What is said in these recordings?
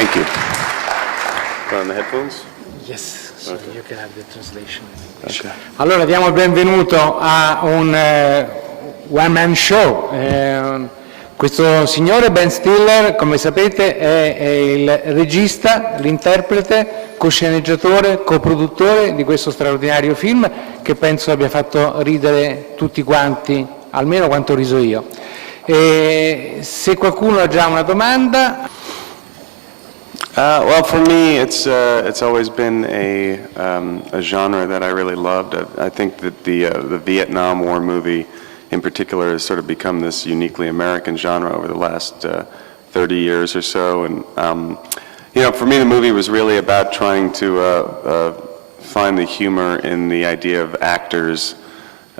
Thank you. On the headphones? Yes, so Okay. you can have the translation. Okay. Allora diamo il benvenuto a un one-man show. Questo signore, Ben Stiller, come sapete, è il regista, l'interprete, cosceneggiatore, coproduttore di questo straordinario film che penso abbia fatto ridere tutti quanti, almeno quanto ho riso io. E se qualcuno ha già una domanda... Well, for me, it's always been a genre that I really loved. I think that the Vietnam War movie, in particular, has sort of become this uniquely American genre over the last 30 years or so. And you know, for me, the movie was really about trying to find the humor in the idea of actors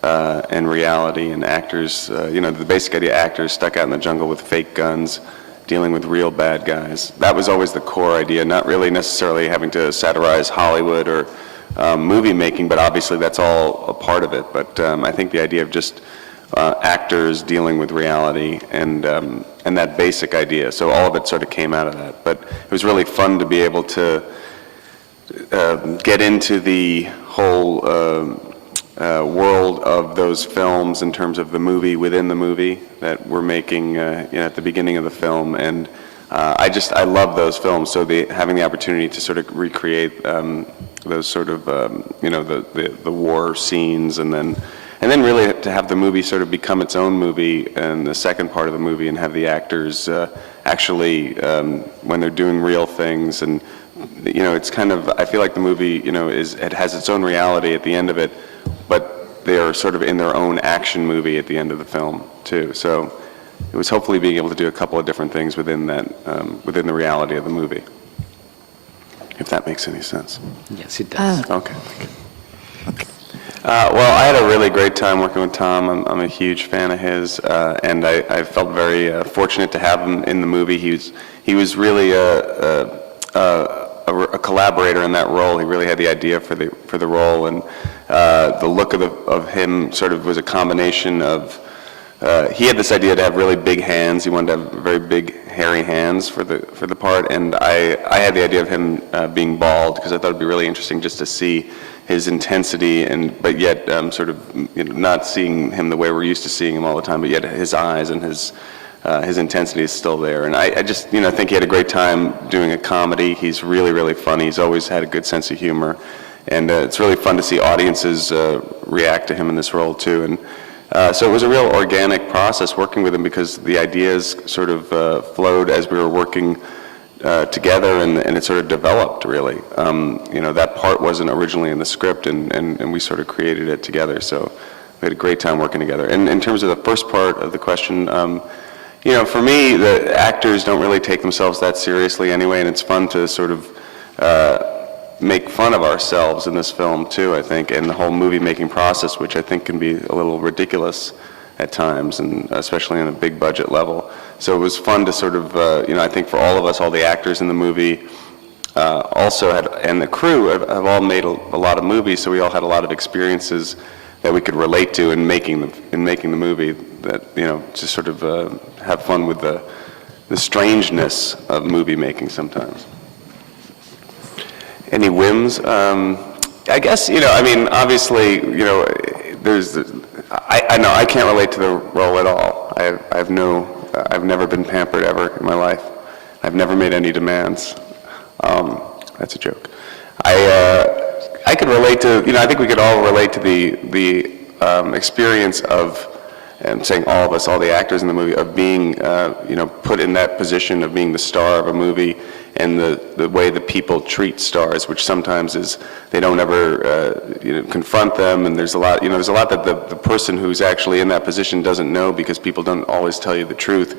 and reality, and actors. You know, the basic idea: actors stuck out in the jungle with fake guns, dealing with real bad guys. That was always the core idea, not really necessarily having to satirize Hollywood or movie making, but obviously that's all a part of it. But I think the idea of just actors dealing with reality and that basic idea, so all of it sort of came out of that. But it was really fun to be able to get into the whole world of those films in terms of the movie within the movie that we're making you know, at the beginning of the film, and I love those films. So having the opportunity to sort of recreate those sort of you know, the war scenes, and then really to have the movie sort of become its own movie, and the second part of the movie, and have the actors actually when they're doing real things, and you know, it's kind of, I feel like the movie, you know, it has its own reality at the end of it, but they are sort of in their own action movie at the end of the film too. So it was hopefully being able to do a couple of different things within that, within the reality of the movie, if that makes any sense. Yes, it does. Okay. Well, I had a really great time working with Tom. I'm a huge fan of his, and I felt very fortunate to have him in the movie. He was really a collaborator in that role. He really had the idea for the role, and the look of him sort of was a combination of. He had this idea to have really big hands. He wanted to have very big, hairy hands for the part, and I had the idea of him being bald, because I thought it'd be really interesting just to see his intensity, but yet sort of, you know, not seeing him the way we're used to seeing him all the time, but yet his eyes and his intensity is still there. And I just, you know, think he had a great time doing a comedy. He's really, really funny. He's always had a good sense of humor. And it's really fun to see audiences react to him in this role too. And so it was a real organic process working with him, because the ideas sort of flowed as we were working together, and it sort of developed, really. You know, that part wasn't originally in the script, and we sort of created it together. So we had a great time working together. And in terms of the first part of the question, you know, for me, the actors don't really take themselves that seriously anyway, and it's fun to sort of make fun of ourselves in this film too, I think, and the whole movie-making process, which I think can be a little ridiculous at times, and especially on a big budget level. So it was fun to sort of, you know, I think for all of us, all the actors in the movie also had, and the crew have all made a lot of movies, so we all had a lot of experiences that we could relate to in making the movie, that, you know, just sort of have fun with the strangeness of movie making sometimes. Any whims? I guess, you know, I mean, obviously, you know, I know I can't relate to the role at all. I've never been pampered ever in my life. I've never made any demands. That's a joke. I could relate to, you know, I think we could all relate to the experience of, and I'm saying all of us, all the actors in the movie, of being, you know, put in that position of being the star of a movie, and the way that people treat stars, which sometimes is they don't ever you know, confront them, and there's a lot, you know, there's a lot that the person who's actually in that position doesn't know, because people don't always tell you the truth.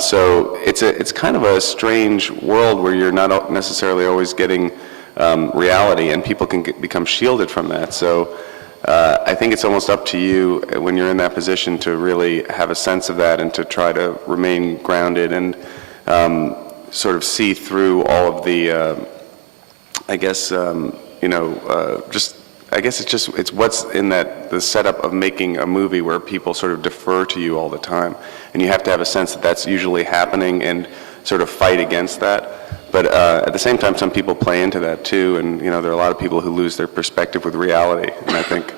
So it's kind of a strange world where you're not necessarily always getting reality, and people can become shielded from that. So I think it's almost up to you when you're in that position to really have a sense of that, and to try to remain grounded, and sort of see through all of the, I guess, you know, just, I guess it's what's in the setup of making a movie where people sort of defer to you all the time. And you have to have a sense that that's usually happening, and sort of fight against that. But at the same time, some people play into that too, and there are a lot of people who lose their perspective with reality, and I think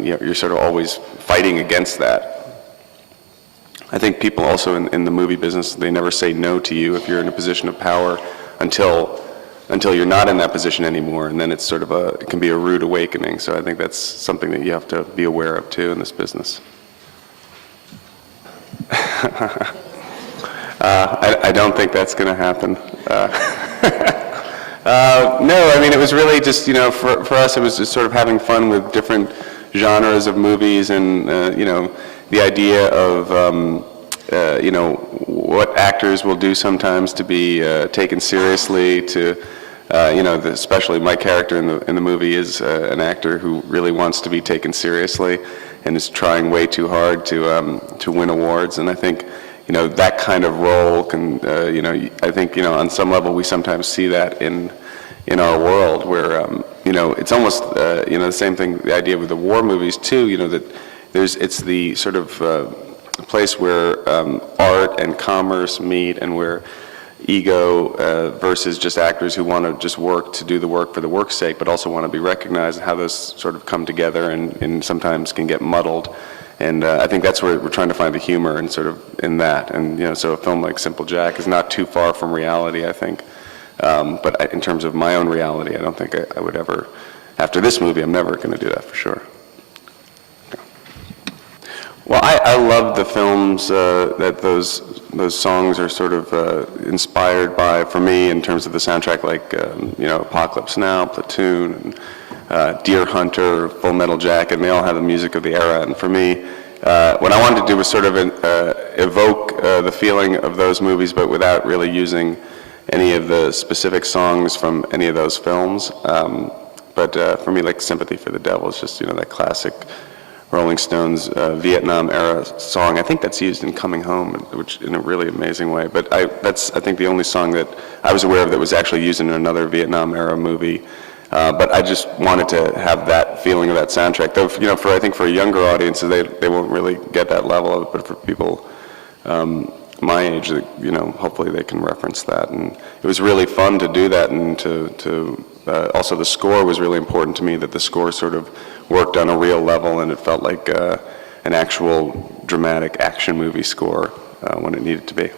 you're sort of always fighting against that. I think people also in the movie business, they never say no to you if you're in a position of power until you're not in that position anymore, and then it's sort of it can be a rude awakening. So I think that's something that you have to be aware of too in this business. I don't think that's going to happen. No, I mean, it was really just, for us, it was just sort of having fun with different genres of movies, and, the idea of, what actors will do sometimes to be taken seriously, to, especially my character in the movie is an actor who really wants to be taken seriously and is trying way too hard to win awards, and I think, that kind of role can, I think, on some level we sometimes see that in our world where, it's almost, the same thing, the idea with the war movies too, that it's the sort of place where art and commerce meet, and where ego versus just actors who want to just work to do the work for the work's sake, but also want to be recognized, and how those sort of come together and sometimes can get muddled. And I think that's where we're trying to find the humor and sort of in that. And so a film like Simple Jack is not too far from reality, I think. But in terms of my own reality, I don't think I would ever, after this movie, I'm never going to do that for sure. Well, I love the films that those songs are sort of inspired by, for me, in terms of the soundtrack, like Apocalypse Now, Platoon, and Deer Hunter, Full Metal Jacket, and they all have the music of the era. And for me, what I wanted to do was sort of evoke the feeling of those movies, but without really using any of the specific songs from any of those films. But for me, like Sympathy for the Devil is just that classic Rolling Stones Vietnam era song. I think that's used in Coming Home, which in a really amazing way. But that's I think the only song that I was aware of that was actually used in another Vietnam era movie. But I just wanted to have that feeling of that soundtrack. Though, I think for a younger audience, they won't really get that level of it. But for people my age, hopefully they can reference that. And it was really fun to do that, and to also the score was really important to me. That the score sort of worked on a real level, and it felt like an actual dramatic action movie score when it needed to be.